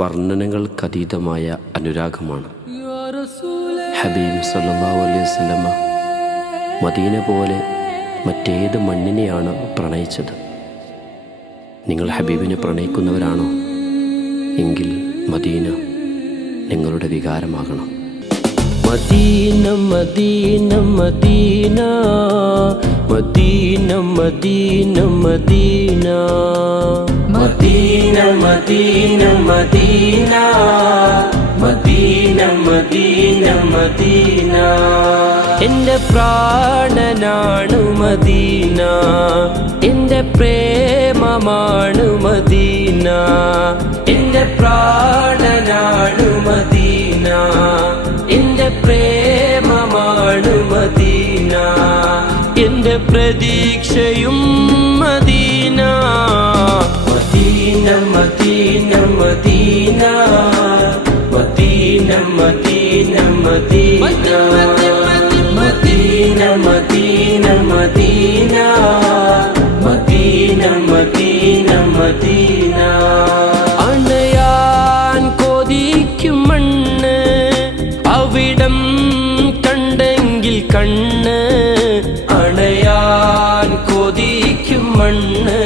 വർണ്ണനകൾക്കതീതമായ അനുരാഗമാണ്. ഹബീബ് സല്ലല്ലാഹു അലൈഹി വസല്ലമ മദീന പോലെ മറ്റേത് മണ്ണിനെയാണ് പ്രണയിച്ചത്? നിങ്ങൾ ഹബീബിനെ പ്രണയിക്കുന്നവരാണോ? എങ്കിൽ മദീന നിങ്ങളുടെ വികാരമാകണം. Medina Medina Medina Medina Medina Medina Medina Medina Medina Medina Medina Medina എൻ്റെ പ്രാണനാണ് മദീന, എൻ്റെ പ്രേമമാണ് മദീന, എൻ്റെ പ്രാണനാണ് മദീന, എൻ്റെ പ്രേമമാണ് മദീന, എൻ്റെ പ്രതീക്ഷയും Medina. Medina Medina Medina Medina Medina Medina Medina Medina Medina Medina Medina Medina. അണയാൻ കൊതിക്കും മണ്ണ് അവിടം കണ്ടെങ്കിൽ കണ്ണ്, അണയാൻ കൊതിക്കും മണ്ണ്